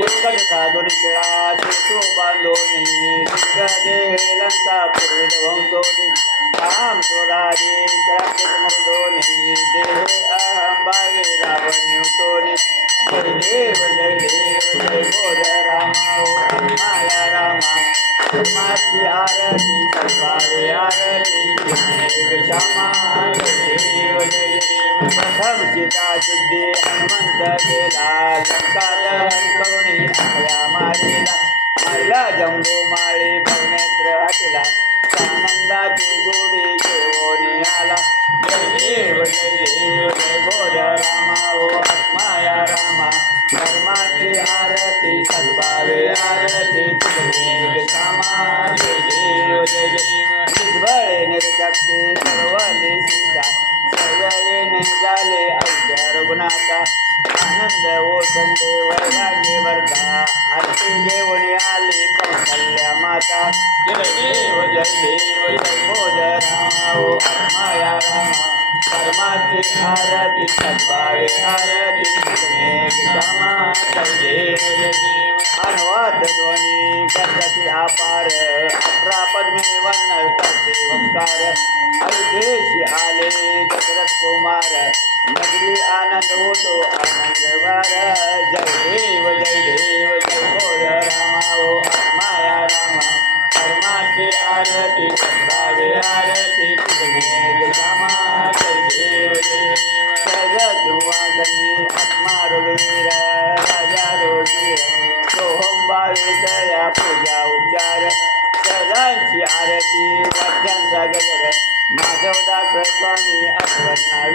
उत्कट साधून खेळा शेतू बांधोनी दीर्घ लंका पूर्वित वंशोनी काम क्रोधादी क्रांतिक मर्दोनी देहे अहम भावे रावण जय देव जय बोध रामा माया रामा धर्माची आरती सर्वावे आरती श्यामा जय देव जय देव प्रथम सीता शुद्धी हनुमंत केला लंकादहन करुणी अभया मारिला आईला जंबू माळी भवनेत्र हटिला आनंदाची गोडी घेऊन आला जय देव जय बोध रामा ओ माया रामा धर्माची आरती सद्भावे आरती तुझे श्यामा जय देव निर्बळे निर्शक्ती सर्वले सीता सर्वयेने झाले अवघ्या रघुनाथा आनंद ओसंडे वैराग्य वर्धा आरती घेऊन आली कौशल्या माता जय देव जय बोध रामा ओ माया रामा धर्माची आरती सद्भावे आरती तुझे श्यामा जय देव अनुवाद ध्वनी गणपती अपार 18 पद्मे वर्ण करते ओंकार अयोध्येशी आले दशरथ कुमार नगरी आनंद होतो आनंदवार जय देव जय बोध रामा ओ माया रामा धर्माची आरती सद्भावे आरती तुझे श्यामा जय देव सुवासनी आत्मा रघुवीर राजा रोगीर सोहम भावेतया पूजा उच्चार सदांची आरती वाद्यांचा गजर माधवदास स्वामी आठवण